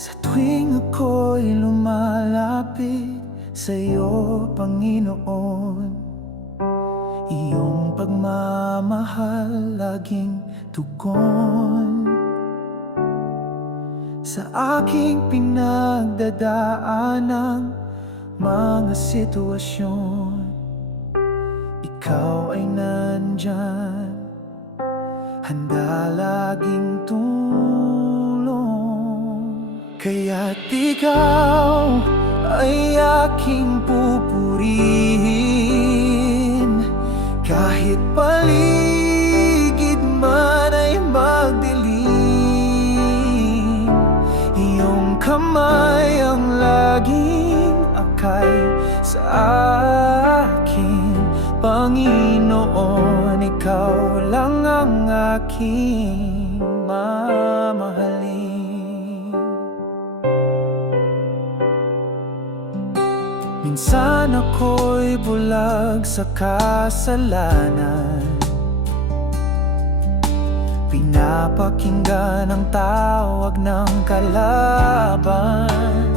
Sa tuwing ako'y lumalapit sa'yo, Panginoon, iyong pagmamahal laging tugon sa aking pinagdadaanang mga sitwasyon. Ikaw ay nandyan, handa laging tumulong. Kaya't ikaw ay aking pupurihin, kahit paligid man ay magdilim. Iyong kamay ang laging akay sa akin, Panginoon. Ikaw lang ang aking mamahalin. Minsan ako'y bulag sa kasalanan, pinapakinggan ang tawag ng kalaban.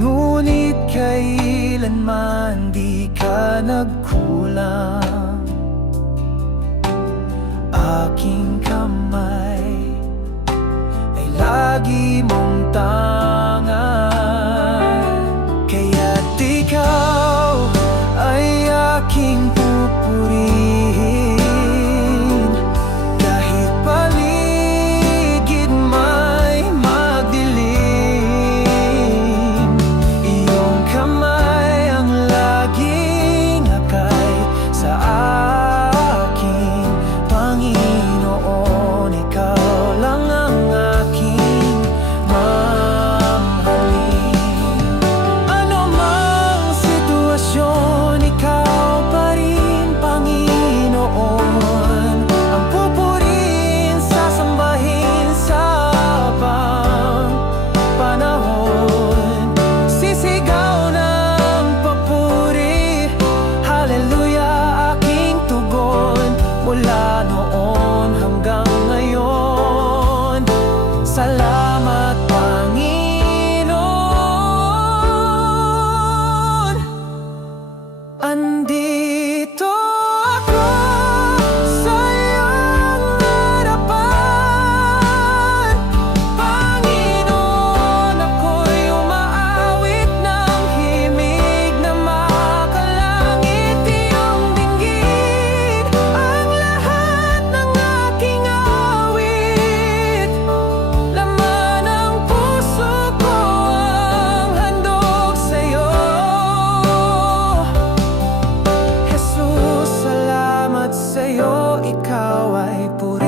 Ngunit kailanman di ka nagkulang, aking kamay ay lagi mong tangan. Kaya't ikaw ay aking pupurihin, kahit paligid may magdilim. Iyong kamay ang laging akay sa akin, Panginoon. Ikaw lang ang aking mamahalin. Ano mang sitwasyon, ikaw pa rin, Panginoon, ang pupurihin, sasambahin sa habang panahon. Sisigaw ng papuri, hallelujah, aking tugon, mula noon hanggang ngayon. Salamat, Panginoon. Andito ako sa iyong harapan, Panginoon. Ako'y umaawit ng himig na makalangit. Iyong dinggin ang lahat ng aking awit. Laman ng puso ko ang handog sa'yo. Jesus, salamat sa'yo, ikaw ay puri.